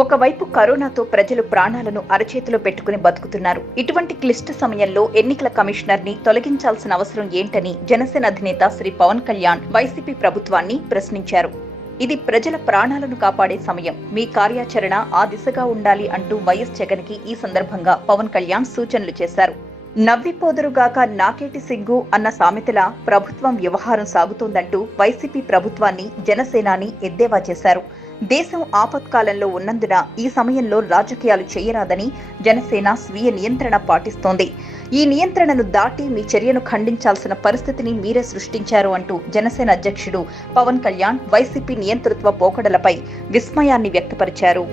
ఒకవైపు కరోనాతో ప్రజలు ప్రాణాలను అరచేతిలో పెట్టుకుని బతుకుతున్నారు. ఇటువంటి క్లిష్ట సమయంలో ఎన్నికల కమిషనర్ ని తొలగించాల్సిన అవసరం ఏంటని జనసేన అధినేత శ్రీ పవన్ కళ్యాణ్ వైసీపీ ప్రభుత్వాన్ని ప్రశ్నించారు. ఇది ప్రజల ప్రాణాలను కాపాడే సమయం, మీ కార్యాచరణ ఆ దిశగా ఉండాలి అంటూ వైఎస్ జగన్ కి ఈ సందర్భంగా పవన్ కళ్యాణ్ సూచనలు చేశారు. నవ్విపోదురుగాక నాకేటి సిగ్గు అన్న సామెతలా ప్రభుత్వం వ్యవహారం సాగుతోందంటూ వైసీపీ ప్రభుత్వాన్ని జనసేనాని ఎద్దేవా చేశారు. దేశం ఆపత్కాలంలో ఉన్నందున ఈ సమయంలో రాజకీయాలు చేయరాదని జనసేన స్వీయ నియంత్రణ పాటిస్తోంది. ఈ నియంత్రణను దాటి మీ చర్యను ఖండించాల్సిన పరిస్థితిని మీరే సృష్టించారు అంటూ జనసేన అధ్యక్షుడు పవన్ కళ్యాణ్ వైసీపీ నియంతృత్వ పోకడలపై విస్మయాన్ని వ్యక్తపరిచారు.